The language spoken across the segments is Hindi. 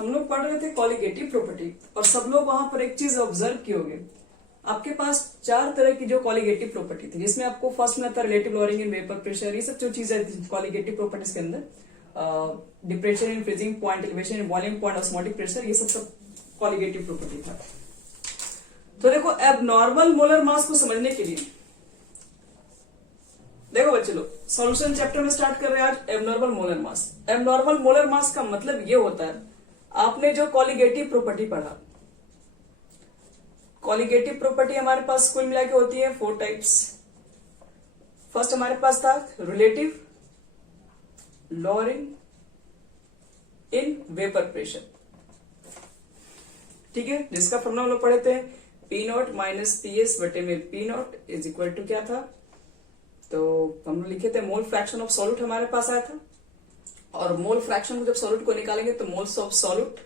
हम लोग पढ़ रहे थे कॉलिगेटिव प्रॉपर्टी और सब लोग वहां पर एक चीज ऑब्जर्व किए होंगे। आपके पास 4 तरह की जो कॉलिगेटिव प्रॉपर्टी थी, जिसमें आपको फर्स्ट में था relative lowering in vapour pressure, ये सब जो चीजें थी कॉलिगेटिव प्रॉपर्टीज के अंदर, depression in freezing point, elevation in boiling point, osmotic pressure, ये सब कॉलिगेटिव प्रॉपर्टी था। तो देखो एबनॉर्मल मोलर मास को समझने के लिए देखो बच्चे लोग, सॉल्यूशन चैप्टर में स्टार्ट कर रहे हैं आज abnormal molar mass. Abnormal molar mass का मतलब ये होता है, आपने जो कॉलिगेटिव प्रॉपर्टी पढ़ा, कॉलिगेटिव प्रॉपर्टी हमारे पास कुल मिला के होती है 4 टाइप्स। फर्स्ट हमारे पास था relative lowering in vapour pressure, ठीक है, जिसका फॉर्मूला हम लोग पढ़े थे P naught minus P S बटे में P naught is equal to क्या था, तो हम लोग लिखे थे मोल फ्रैक्शन ऑफ सॉल्यूट हमारे पास आया था, और मोल फ्रैक्शन को जब सॉल्यूट को निकालेंगे तो मोल्स ऑफ सॉल्यूट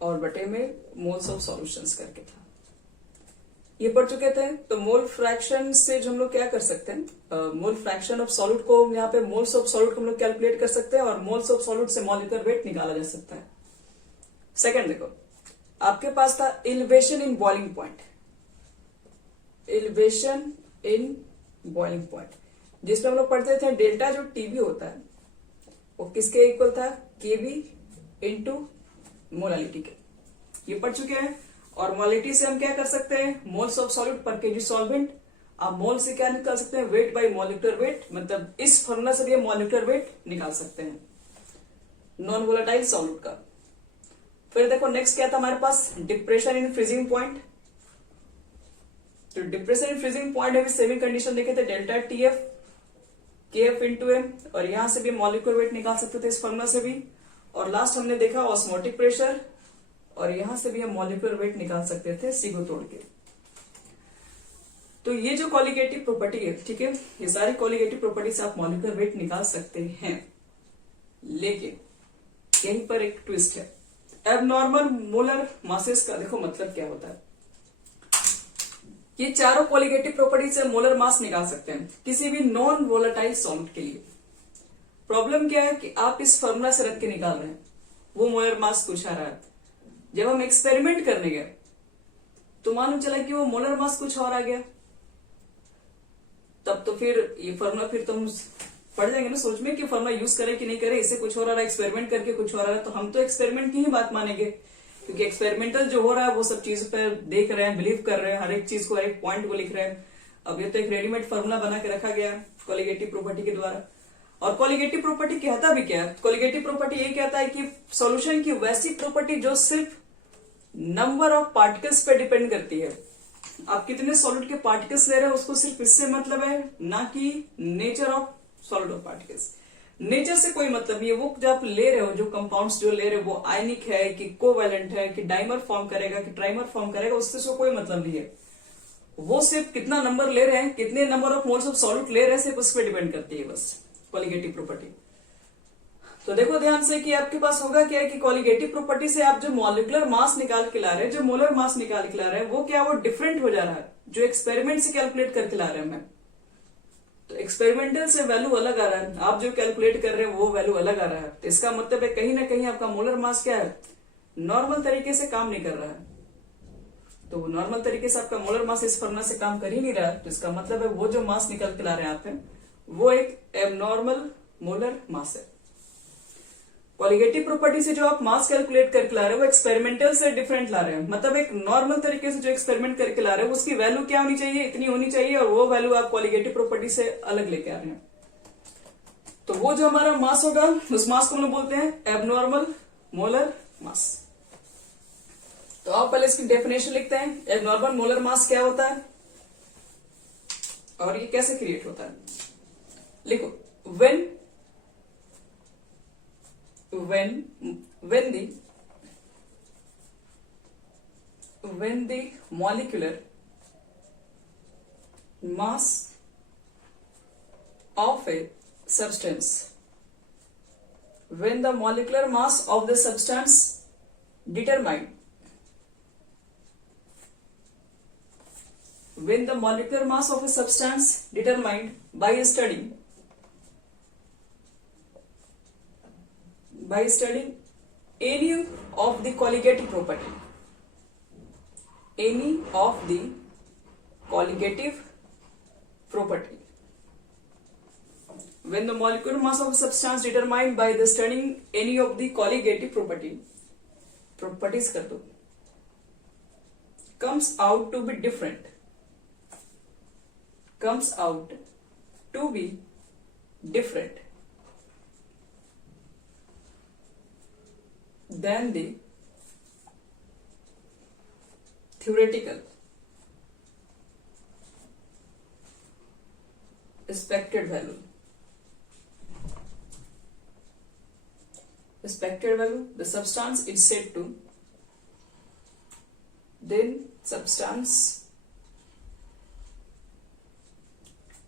और बटे में मोल्स ऑफ सॉल्यूशंस करके था, ये पढ़ चुके थे। तो मोल फ्रैक्शन से जो हम लोग क्या कर सकते हैं, मोल फ्रैक्शन ऑफ सॉल्यूट को यहाँ पे मोल्स ऑफ सॉल्यूट हम लोग कैलकुलेट कर सकते हैं और मोल्स ऑफ सॉल्यूट से मॉलिक्यूलर वेट निकाला जा सकता है। सेकंड देखो, आपके पास था elevation in boiling point, elevation in boiling point, जिसमें हम लोग पढ़ते थे डेल्टा जो टीबी होता है वो किसके इक्वल था, केबी इंटू मोलालिटी के, ये पढ़ चुके हैं। और मोलालिटी से हम क्या कर सकते हैं, मोल्स ऑफ सॉल्यूट पर केजी सॉल्वेंट, आप मोल से क्या निकाल सकते हैं, वेट बाय मॉलिक्यूलर वेट, मतलब इस फॉर्मूला से भी हम मॉलिक्यूलर वेट निकाल सकते हैं नॉन वोलेटाइल सॉल्यूट का। फिर देखो नेक्स्ट क्या था हमारे पास, डिप्रेशन इन फ्रीजिंग पॉइंट। तो डिप्रेशन इन फ्रीजिंग पॉइंट में सेमी कंडीशन देखे थे डेल्टा टी एफ के एफ इंटू एम, और यहां से भी मॉलिक्यूलर वेट निकाल सकते थे इस फॉर्मूला से भी। और लास्ट हमने देखा ऑस्मोटिक प्रेशर, और यहां से भी हम मॉलिक्यूलर वेट निकाल सकते थे सी को तोड़ के। तो ये जो कॉलिगेटिव प्रॉपर्टी है, ठीक है, ये सारी कॉलिगेटिव प्रॉपर्टी से आप मॉलिक्यूलर वेट निकाल सकते हैं, लेकिन यहीं पर एक ट्विस्ट है। एबनॉर्मल मोलर मासेस का देखो मतलब क्या होता है, ये चारों कॉलिगेटिव प्रॉपर्टी से मोलर मास निकाल सकते हैं किसी भी नॉन वोलेटाइल सॉल्यूट के लिए। प्रॉब्लम क्या है कि आप इस फॉर्मूला से रख के निकाल रहे हैं, वो मोलर मास कुछ आ रहा है। जब हम एक्सपेरिमेंट करने गए तो मालूम चला कि वो मोलर मास कुछ और आ गया, तब तो फिर ये फॉर्मूला फिर तो हम पढ़ जाएंगे ना सोच में कि फॉर्मूला यूज करें कि नहीं करें, इससे कुछ हो रहा है, एक्सपेरिमेंट करके कुछ हो रहा है, तो हम तो एक्सपेरिमेंट की ही बात मानेंगे, क्योंकि एक्सपेरिमेंटल जो हो रहा है वो सब चीज पर देख रहे हैं, बिलीव कर रहे हैं, हर एक चीज को, हर एक पॉइंट को लिख रहे हैं। अब ये तो एक रेडीमेड फॉर्मूला बना के रखा गया कॉलिगेटिव प्रॉपर्टी के द्वारा। और कॉलिगेटिव प्रॉपर्टी कहता भी क्या है, कॉलिगेटिव प्रॉपर्टी ये कहता है कि सॉल्यूशन की वैसी प्रॉपर्टी जो सिर्फ नंबर ऑफ पार्टिकल्स पे डिपेंड करती है, आप कितने सॉलिड के पार्टिकल्स ले रहे हैं उसको सिर्फ इससे मतलब है, ना कि nature of solid of particles. Nature से कोई मतलब नहीं है, वो जो आप ले रहे हो, जो कंपाउंड्स जो ले रहे हो वो आयनिक है कि कोवैलेंट है कि डाइमर फॉर्म करेगा कि ट्राइमर फॉर्म करेगा, उससे कोई मतलब नहीं है। वो सिर्फ कितना नंबर ले रहे हैं, कितने number of moles of solute ले रहे हैं, सिर्फ उस पर डिपेंड करती है बस कॉलिगेटिव प्रॉपर्टी। तो देखो ध्यान से कि आपके पास होगा क्या है कि कॉलिगेटिव प्रॉपर्टी से आप जो मॉलिक्यूलर मास निकाल के ला रहे हैं, जो मोलर मास निकाल के ला रहे हैं, वो क्या, वो डिफरेंट हो जा रहा है जो एक्सपेरिमेंट से कैलकुलेट करके ला रहे हैं मैं। तो एक्सपेरिमेंटल से वैल्यू अलग आ रहा है, आप जो कैलकुलेट कर रहे हैं वो वैल्यू अलग आ रहा है, तो इसका मतलब है कहीं ना कहीं आपका मोलर मास क्या है, नॉर्मल तरीके से काम नहीं कर रहा है। तो नॉर्मल तरीके से आपका मोलर मास इस फॉर्मूला से काम कर ही नहीं रहा है, तो इसका मतलब है वो जो मास निकल के ला रहे हैं आप वो एक एबनॉर्मल मोलर मास है। कॉलिगेटिव प्रॉपर्टी से जो आप मास कैलकुलेट करके ला रहे हैं वो एक्सपेरिमेंटल से डिफरेंट ला रहे हैं, मतलब एक नॉर्मल तरीके से जो एक्सपेरिमेंट करके ला रहे हैं उसकी वैल्यू क्या होनी चाहिए, इतनी होनी चाहिए, और वो वैल्यू आप कॉलिगेटिव प्रॉपर्टी से अलग लेके आ रहे हैं। तो वो जो हमारा मास होगा उस मास को हम लोग बोलते हैं एबनॉर्मल मोलर मास। तो आप पहले इसकी डेफिनेशन लिखते हैं, एबनॉर्मल मोलर मास क्या होता है और ये कैसे क्रिएट होता है। लिखो, when the molecular mass of a substance, when the molecular mass of the substance determined, when the molecular mass of a substance determined by studying any of the colligative property, any of the colligative property, when the molecular mass of a substance determined by the studying any of the colligative properties कर दो, comes out to be different than the theoretical expected value, the substance is said to, then substance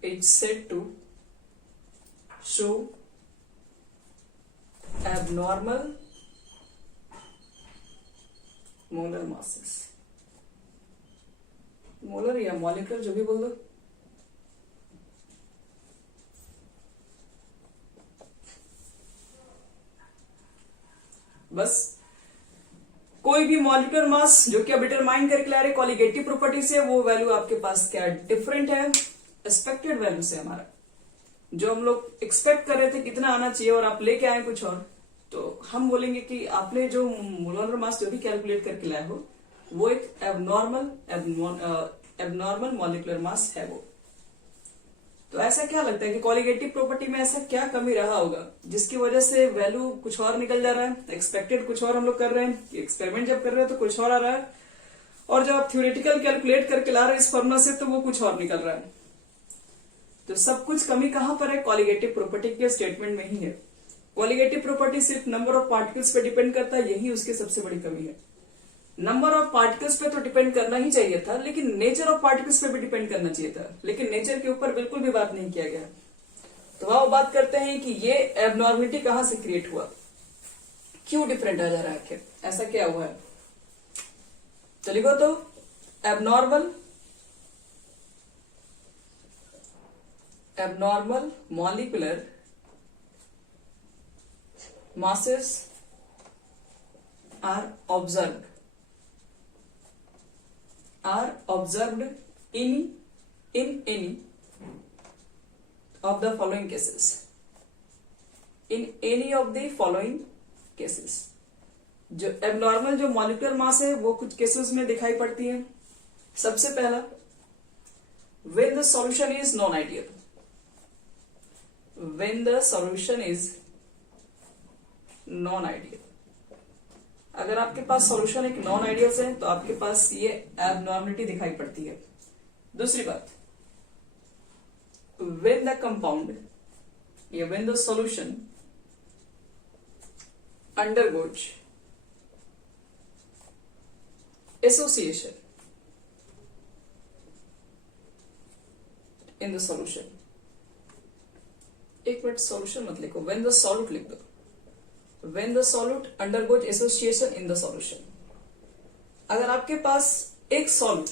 is said to show abnormal molar masses, molar या मॉलिक्यूलर जो भी बोल दो, बस कोई भी मॉलिक्यूलर मास जो कि अब डिटरमाइन करके ला रहे कॉलिगेटिव प्रॉपर्टी से, वो वैल्यू आपके पास क्या डिफरेंट है एक्सपेक्टेड वैल्यू से। हमारा जो हम लोग एक्सपेक्ट कर रहे थे कितना आना चाहिए और आप लेके आए कुछ और, तो हम बोलेंगे कि आपने जो मोलर मास जो भी कैलकुलेट करके लाए हो वो एक एबनॉर्मल मॉलिक्यूलर मास है वो। तो ऐसा क्या लगता है कि कॉलिगेटिव प्रॉपर्टी में ऐसा क्या कमी रहा होगा जिसकी वजह से वैल्यू कुछ और निकल जा रहा है, एक्सपेक्टेड कुछ और हम लोग कर रहे हैं, एक्सपेरिमेंट जब कर रहे हैं तो कुछ और आ रहा है, और जब आप थ्योरेटिकल कैलकुलेट करके ला रहे हैं इस फॉर्मूला से तो वो कुछ और निकल रहा है। तो सब कुछ कमी कहां पर है? कॉलिगेटिव प्रॉपर्टी के स्टेटमेंट में ही है। कॉलिगेटिव प्रॉपर्टी सिर्फ नंबर ऑफ पार्टिकल्स पे डिपेंड करता है, यही उसकी सबसे बड़ी कमी है। नंबर ऑफ पार्टिकल्स पे तो डिपेंड करना ही चाहिए था, लेकिन नेचर ऑफ पार्टिकल्स पे भी डिपेंड करना चाहिए था, लेकिन नेचर के ऊपर बिल्कुल भी बात नहीं किया गया। तो वह बात करते हैं कि ये एबनॉर्मलिटी कहां से क्रिएट हुआ, क्यों डिफरेंट आ जा रहा है, आखिर ऐसा क्या हुआ है। तो लिखो तो abnormal molecular masses are observed in any of the following cases, in any of the following cases। जो एबनॉर्मल जो मॉलिक्यूलर मास है वो कुछ केसेस में दिखाई पड़ती है। सबसे पहला, when the solution is non-ideal, when the solution is non ideal. अगर आपके पास सॉल्यूशन एक नॉन आइडियल है तो आपके पास ये एबनॉर्मलिटी दिखाई पड़ती है। दूसरी बात, व्हेन द कंपाउंड या when the solution undergoes association in the solution, एक मिनट सॉल्यूशन मत लिखो, व्हेन द सॉल्यूट लिख दो, when the solute undergoes association in the solution। अगर आपके पास एक सॉल्यूट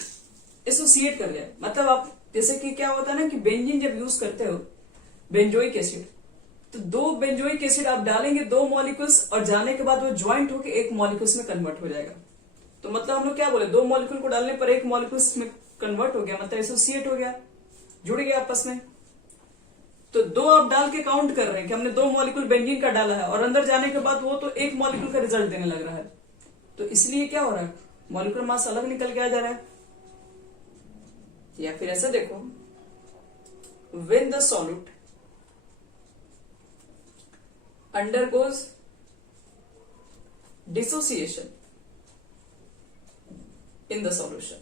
एसोसिएट कर गया, मतलब आप जैसे कि क्या होता है ना कि बेंजीन जब यूज करते हो बेंजोइक एसिड, तो दो बेंजोइक एसिड आप डालेंगे दो मॉलिक्यूल्स, और जाने के बाद वो ज्वाइंट होकर एक मॉलिक्यूल्स में कन्वर्ट हो जाएगा। तो मतलब हम लोग क्या बोले, दो मॉलिक्यूल को डालने पर एक मॉलिक्यूल्स में कन्वर्ट हो गया, मतलब एसोसिएट हो गया, जुड़ गया आपस में। तो दो आप डाल के काउंट कर रहे हैं कि हमने दो मॉलिक्यूल बेंजीन का डाला है, और अंदर जाने के बाद वो तो एक मॉलिक्यूल का रिजल्ट देने लग रहा है। तो इसलिए क्या हो रहा है, मॉलिक्यूलर मास अलग निकल के आ जा रहा है। या फिर ऐसा देखो, when the solute undergoes dissociation in the solution,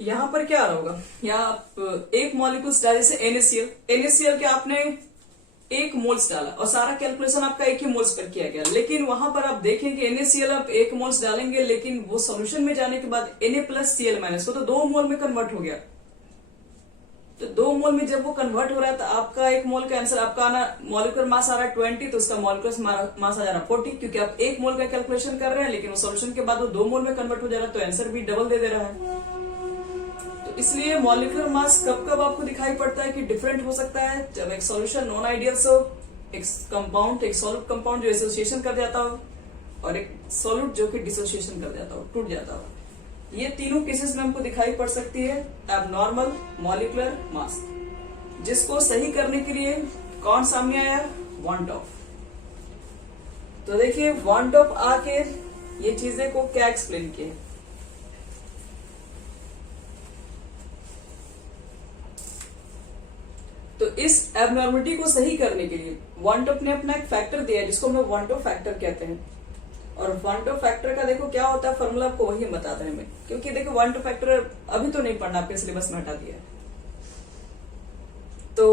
यहां पर क्या आ रहा होगा, या आप एक मॉलिक्यूल्स डाले से NaCl के आपने एक मोल्स डाला और सारा कैलकुलेशन आपका एक ही मोल्स पर किया गया, लेकिन वहां पर आप देखेंगे NaCl आप एक मोल्स डालेंगे, लेकिन वो सॉल्यूशन में जाने के बाद Na+Cl- वो तो 2 मोल में कन्वर्ट हो गया। तो 2 मोल में जब वो कन्वर्ट हो रहा है तो आपका एक मोल का आंसर, आपका आना मॉलिक्यूलर मास आ रहा है 20, तो उसका मॉलिक्यूलर मास आ जा रहा है 40, क्योंकि आप एक मोल का कैलकुलेशन कर रहे हैं, लेकिन वो सॉल्यूशन के बाद वो 2 मोल में कन्वर्ट हो जा रहा है, तो आंसर भी डबल दे रहा है। इसलिए मॉलिक्यूलर मास कब कब आपको दिखाई पड़ता है कि डिफरेंट हो सकता है, जब एक सॉल्यूशन नॉन आइडियल हो, एक कंपाउंड, एक सॉल्यूट कंपाउंड जो एसोसिएशन कर जाता हो, और एक सॉल्यूट जो कि डिसोसिएशन कर जाता हो, टूट जाता हो। ये तीनों केसेस में हमको दिखाई पड़ सकती है एबनॉर्मल मॉलिक्यूलर मास, जिसको सही करने के लिए कौन सामने आया, वन टॉप। तो देखिए वन टॉप आके ये चीजें को क्या एक्सप्लेन किए, तो इस एबनॉर्मलिटी को सही करने के लिए वन टॉप ने अपना एक फैक्टर दिया है जिसको हम लोग वन टॉप फैक्टर कहते हैं। और वन टॉप फैक्टर का देखो क्या होता है, फॉर्मूला आपको वही बताता है हमें, क्योंकि देखो वन टॉप फैक्टर अभी तो नहीं पढ़ना, आपके सिलेबस में हटा दिया है। तो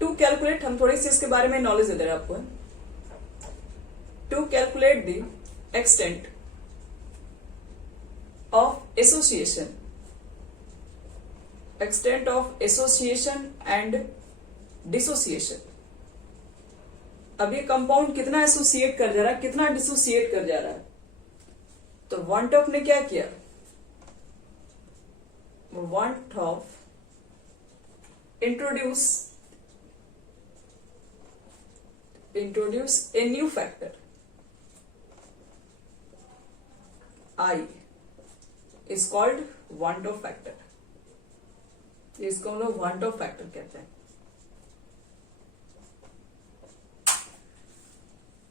टू कैलकुलेट, हम थोड़ी सी इसके बारे में नॉलेज दे रहे हैं आपको। To calculate the extent of association, extent of association and dissociation। अब ये कंपाउंड कितना एसोसिएट कर जा रहा है, कितना डिसोसिएट कर जा रहा है, तो वन टॉप ने क्या किया, one top introduce a new factor I is called one top factor. इसको हम लोग वन टॉप फैक्टर कहते हैं।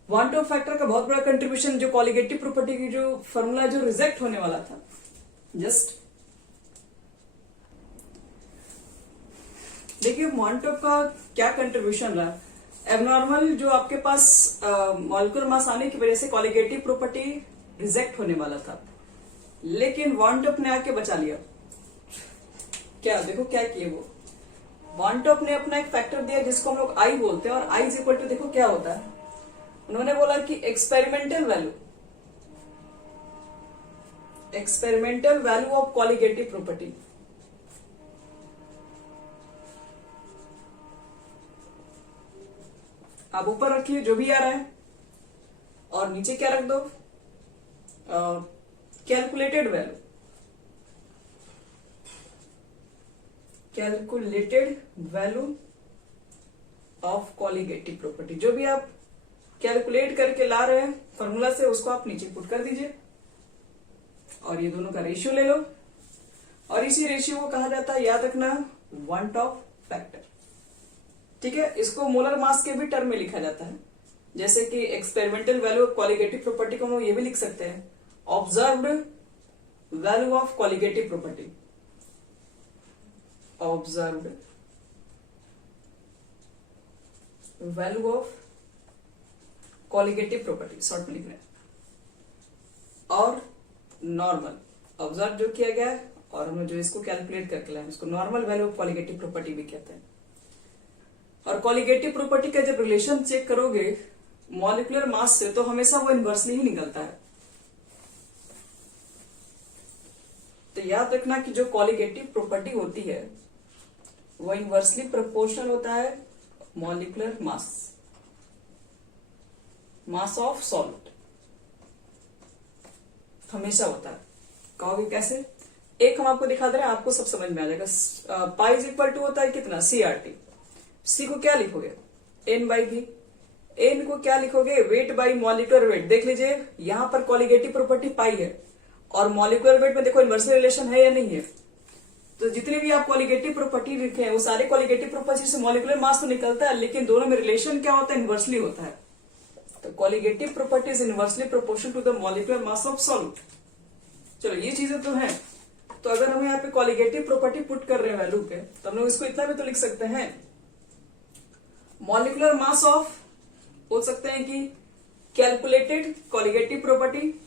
वन टॉप फैक्टर का बहुत बड़ा कंट्रीब्यूशन जो कॉलिगेटिव प्रॉपर्टी की जो फॉर्मूला जो रिजेक्ट होने वाला था, जस्ट देखिए वन टॉप का क्या कंट्रीब्यूशन रहा। एबनॉर्मल जो आपके पास मॉलिक्यूलर मास आने की वजह से कॉलिगेटिव प्रॉपर्टी रिजेक्ट होने वाला था, लेकिन वन टॉप ने आके बचा लिया। क्या देखो क्या किए वो, वन टॉप ने अपना एक फैक्टर दिया जिसको हम लोग आई बोलते हैं, और आई इज इक्वल टू देखो क्या होता है, उन्होंने बोला कि experimental value of colligative property. आप ऊपर रखिए जो भी आ रहा है, और नीचे क्या रख दो, calculated value of colligative property. जो भी आप कैलकुलेट करके ला रहे हैं फॉर्मूला से, उसको आप नीचे पुट कर दीजिए, और ये दोनों का रेशियो ले लो, और इसी रेशियो को कहा जाता है, याद रखना, वन टॉप फैक्टर। ठीक है, इसको मोलर मास के भी टर्म में लिखा जाता है, जैसे कि experimental value of colligative property को हम लोग ये भी लिख सकते हैं, observed value of colligative property, observed value of colligative property, short में लिखना है, और नॉर्मल ऑब्जर्व जो किया गया है, और हमें जो इसको कैलकुलेट करके लाए उसको normal value of colligative property भी कहते हैं। और कॉलिगेटिव प्रॉपर्टी का जब रिलेशन चेक करोगे मॉलिक्यूलर मास से, तो हमेशा वो इनवर्सली ही निकलता है। तो याद रखना कि जो कॉलिगेटिव प्रॉपर्टी होती है वो इनवर्सली प्रोपोर्शनल होता है मॉलिक्यूलर मास ऑफ सॉल्यूट, हमेशा होता है। कहोगे कैसे, एक हम आपको दिखा दे रहे हैं, आपको सब समझ में आ जाएगा। पाई इज इक्वल टू होता है कितना, CRT। सी को क्या लिखोगे, N/V। एन को क्या लिखोगे, वेट बाई मॉलिक्यूलर वेट। देख लीजिए यहां पर कॉलिगेटिव प्रॉपर्टी पाई है, और मॉलिक्यूलर वेट में देखो इनवर्सली रिलेशन है या नहीं है। तो जितने भी आप कॉलिगेटिव प्रॉपर्टी लिखे हैं वो सारे कॉलिगेटिव प्रॉपर्टी से मॉलिक्यूलर मास तो निकलता है, लेकिन दोनों में रिलेशन क्या होता है, इनवर्सली होता है। तो colligative property is inversely proportional to the molecular mass of solute. चलो ये चीजें तो हैं। तो अगर हम यहाँ पे कॉलिगेटिव प्रॉपर्टी पुट कर रहे हैं वैल्यू पे, तो हम लोग इसको इतना भी तो लिख सकते हैं, मॉलिक्यूलर मास ऑफ, बोल सकते हैं कि कैलकुलेटेड कॉलिगेटिव प्रॉपर्टी,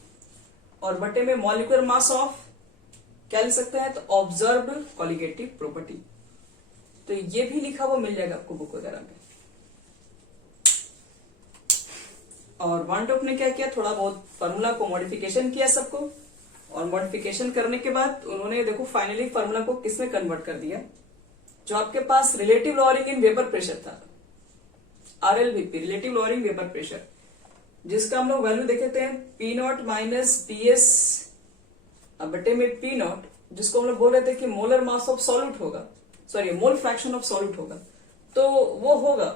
और बटे में मॉलिक्यूलर मास ऑफ क्या लिख सकते हैं, तो ऑब्जर्व्ड कॉलिगेटिव प्रॉपर्टी। तो ये भी लिखा हुआ मिल जाएगा आपको बुक वगैरह में। और वन टॉप ने क्या किया, थोड़ा बहुत फॉर्मूला को मॉडिफिकेशन किया सबको, और मॉडिफिकेशन करने के बाद उन्होंने देखो फाइनली फॉर्मूला को किसमें कन्वर्ट कर दिया, जो आपके पास relative lowering in vapour pressure था, RLVP, relative lowering vapour pressure, जिसका हम लोग वैल्यू देखे थे P0 माइनस PS बटे में P0, जिसको हम लोग बोल रहे थे कि मोलर मास ऑफ सॉल्यूट होगा, sorry mole fraction of solute होगा। तो वो होगा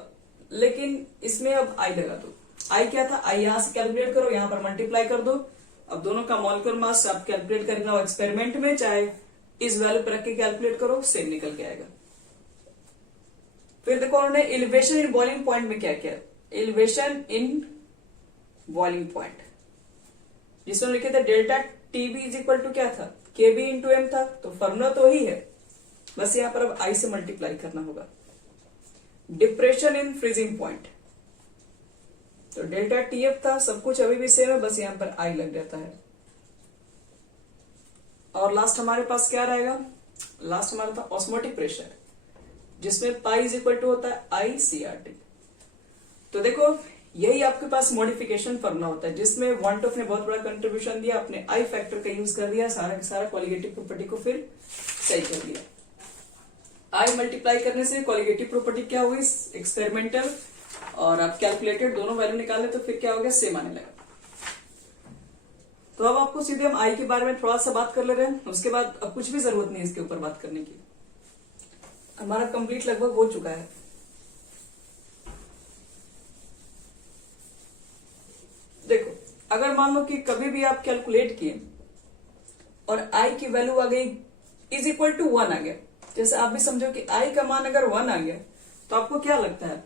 लेकिन इसमें अब आई लगा दो। आई क्या था, आई यहां से कैलकुलेट करो, यहां पर मल्टीप्लाई कर दो। अब दोनों का मॉलिक्यूलर मास आप कैलकुलेट करके एक्सपेरिमेंट में, चाहे इस वैल्यू पर रख के कैलकुलेट करो, सेम निकल के आएगा। फिर देखो उन्होंने एलिवेशन इन बॉइलिंग पॉइंट में क्या किया, एलिवेशन इन बॉइलिंग पॉइंट, जिसमें लिखे थे delta TB is equal to क्या था, के बी इंटू एम था। तो फॉर्मूला तो वही है, बस यहां पर अब आई से मल्टीप्लाई करना होगा। डिप्रेशन इन फ्रीजिंग पॉइंट, तो डेल्टा टीएफ था, सब कुछ अभी भी सेम है, बस यहां पर आई लग जाता है। और लास्ट हमारे पास क्या रहेगा, लास्ट हमारा था ऑस्मोटिक प्रेशर, जिसमें पाई इज इक्वल टू होता है आई सी आर टी। तो देखो यही आपके पास मॉडिफिकेशन फॉर्मूला होता है, जिसमें वॉन्टॉफ ने बहुत बड़ा कंट्रीब्यूशन दिया, अपने आई फैक्टर का यूज कर दिया, सारा का सारा कॉलिगेटिव प्रॉपर्टी को फिर सही कर दिया। आई मल्टीप्लाई करने से कॉलिगेटिव प्रॉपर्टी क्या हुई, एक्सपेरिमेंटल और आप कैलकुलेटेड दोनों वैल्यू निकाले तो फिर क्या हो गया, सेम आने लगा। तो अब आपको सीधे हम आई के बारे में थोड़ा सा बात कर ले रहे हैं, उसके बाद अब कुछ भी जरूरत नहीं है इसके ऊपर बात करने की, हमारा कंप्लीट लगभग हो चुका है। देखो अगर मान लो कि कभी भी आप कैलकुलेट किए और आई की वैल्यू आ गई इज इक्वल टू 1 आ गया, जैसे आप भी समझो कि आई का मान अगर 1 आ गया, तो आपको क्या लगता है,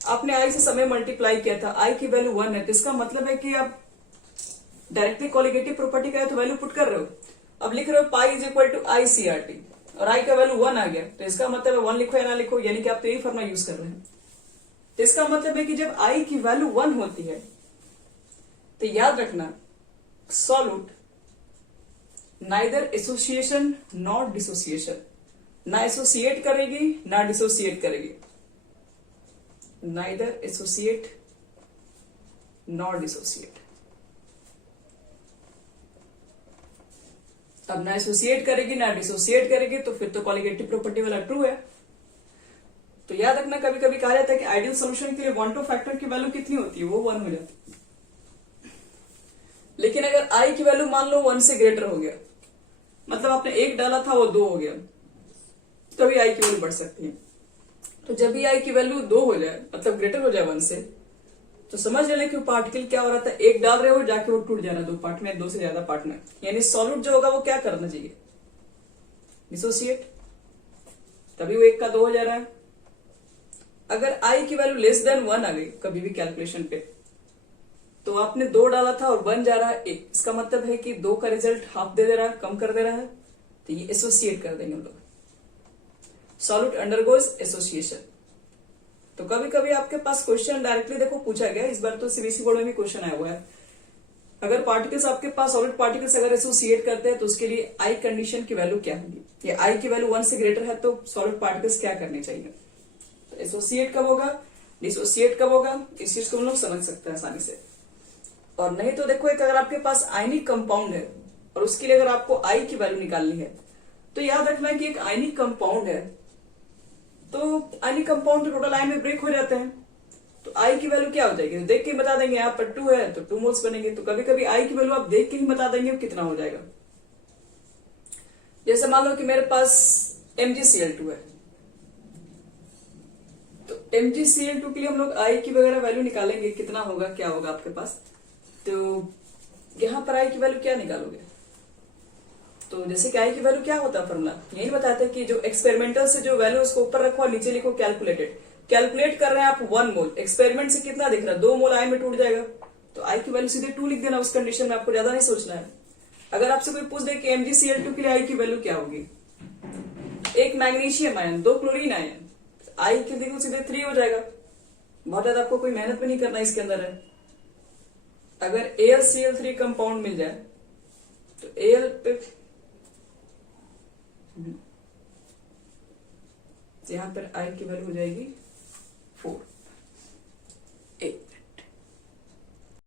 आपने आई से समय मल्टीप्लाई किया था, आई की वैल्यू 1 है, तो इसका मतलब है कि आप डायरेक्टली कॉलिगेटिव प्रॉपर्टी का तो वैल्यू पुट कर रहे हो। अब लिख रहे हो pi is equal to I C R T, और आई का वैल्यू 1 आ गया, तो इसका मतलब है 1 लिखो या ना लिखो, यानी कि आप तो यही फॉर्मूला यूज कर रहे हैं। तो इसका मतलब है कि जब आई की वैल्यू 1 होती है तो याद रखना, solute neither association not dissociation, ना एसोसिएट करेगी ना डिसोसिएट करेगी, नाइदर एसोसिएट नॉट डिसोसिएट। अब ना एसोसिएट करेगी ना डिसोसिएट करेगी, तो फिर तो कॉलिगेटिव प्रॉपर्टी वाला ट्रू है। तो याद रखना, कभी कभी कहा जाता है कि आइडियल सॉल्यूशन के लिए वॉन्टॉफ फैक्टर की वैल्यू कितनी होती है, वो 1 हो जाती है। लेकिन अगर आई की वैल्यू मान लो 1 से ग्रेटर हो गया, मतलब आपने 1 डाला था वो 2 हो गया, तभी आई की वैल्यू बढ़ सकती है। तो जब भी आई की वैल्यू 2 हो जाए, मतलब ग्रेटर हो जाए 1 से, तो समझ लेना कि पार्टिकल क्या हो रहा था, 1 डाल रहे हो जाके वो टूट जाना 2 पार्ट में, 2 से ज्यादा पार्ट में, यानी सॉल्यूट जो होगा वो क्या करना चाहिए, डिसोसिएट, तभी वो 1 का 2 हो जा रहा है। अगर आई की वैल्यू लेस देन 1 आ गई कभी भी कैलकुलेशन पे, तो आपने 2 डाला था और बन जा रहा है 1, इसका मतलब है कि 2 का रिजल्ट हाफ दे रहा है, कम कर दे रहा है, तो ये एसोसिएट कर देंगे हम लोग, सॉल्यूट अंडरगोज एसोसिएशन। तो कभी कभी आपके पास क्वेश्चन डायरेक्टली देखो पूछा गया, इस बार तो सीबीएसई बोर्ड में भी क्वेश्चन आया हुआ है, अगर पार्टिकल्स आपके पास सॉलिड पार्टिकल्स अगर एसोसिएट करते हैं तो उसके लिए आई कंडीशन की वैल्यू क्या होगी, ये आई की वैल्यू 1 से ग्रेटर है तो सॉलिड पार्टिकल्स क्या करने चाहिए, तो एसोसिएट कब होगा, डिसोसिएट कब होगा, इस चीज को हम लोग समझ सकते हैं आसानी से। और नहीं तो देखो, एक अगर आपके पास आयनिक कंपाउंड है और उसके लिए अगर आपको आई की वैल्यू निकालनी है, तो याद रखना कि एक आयनिक कंपाउंड है, तो आयनिक कंपाउंड टोटल आयन में ब्रेक हो जाते हैं, तो आई की वैल्यू क्या हो जाएगी, तो देख के ही बता देंगे, यहाँ पर 2 है तो 2 मोल्स बनेंगे। तो कभी कभी आई की वैल्यू आप देख के ही बता देंगे कितना हो जाएगा। जैसे मान लो कि मेरे पास MgCl2 है, तो MgCl2 के लिए हम लोग आई की वगैरह वैल्यू निकालेंगे, कितना होगा क्या होगा आपके पास, तो यहां पर आई की वैल्यू क्या निकालोगे, तो जैसे कि आई की वैल्यू क्या होता है फॉर्मूला, यही बताते हैं कि जो एक्सपेरिमेंटल से जो वैल्यू उसको ऊपर रखो और नीचे लिखो कैलकुलेटेड, कैलकुलेट कर रहे हैं आप 1 मोल, एक्सपेरिमेंट से कितना दिख रहा है 2 मोल आयन में टूट जाएगा, तो आई की वैल्यू सीधे 2 लिख देना, उस कंडीशन में आपको ज्यादा नहीं सोचना है। अगर आपसे कोई पूछ दे कि MgCl2 के लिए आई की वैल्यू क्या होगी, 1 मैग्नीशियम आयन 2 क्लोरीन आयन, आई की देखो सीधे 3 हो जाएगा, बहुत ज्यादा आपको कोई मेहनत भी नहीं करना इसके अंदर है। अगर AlCl3 कंपाउंड मिल जाए तो Al पे यहां पर आई की वैल्यू हो जाएगी